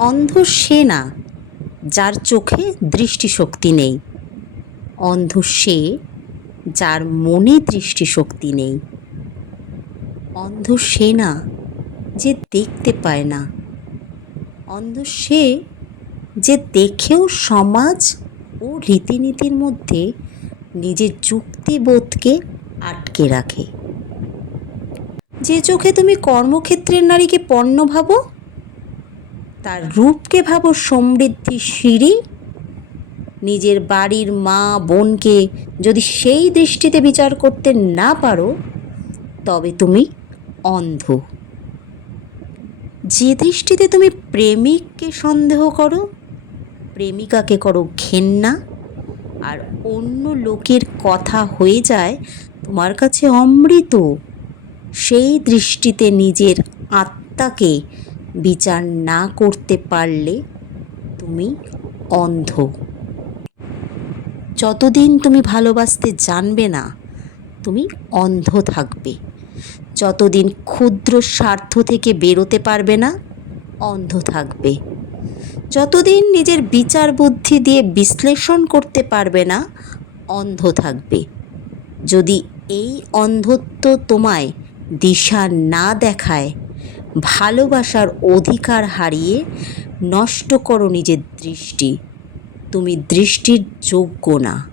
অন্ধ সে না যার চোখে দৃষ্টিশক্তি নেই, অন্ধ সে যার মনে দৃষ্টিশক্তি নেই। অন্ধ সে না যে দেখতে পায় না, অন্ধ সে যে দেখেও সমাজ ও রীতিনীতির মধ্যে নিজের যুক্তিবোধকে আটকে রাখে। যে চোখে তুমি কর্মক্ষেত্রের নারীকে পণ্য ভাবো, তার রূপকে ভাবো সমৃদ্ধির সিঁড়ি, নিজের বাড়ির মা বোনকে যদি সেই দৃষ্টিতে বিচার করতে না পারো, তবে তুমি অন্ধ। যে দৃষ্টিতে তুমি প্রেমিককে সন্দেহ করো, প্রেমিকাকে করো ঘেন্না, আর অন্য লোকের কথা হয়ে যায় তোমার কাছে অমৃত, সেই দৃষ্টিতে নিজের আত্মাকে বিচার না করতে পারলে তুমি অন্ধ। যতদিন তুমি ভালোবাসতে জানবে না, তুমি অন্ধ থাকবে। যতদিন ক্ষুদ্র স্বার্থ থেকে বেরোতে পারবে না, অন্ধ থাকবে। যতদিন নিজের বিচার বুদ্ধি দিয়ে বিশ্লেষণ করতে পারবে না, অন্ধ থাকবে। যদি এই অন্ধত্ব তোমায় দিশা না দেখায়, ভালোবাসার অধিকার হারিয়ে নষ্ট করো নিজের দৃষ্টি। তুমি দৃষ্টির যোগ্য না।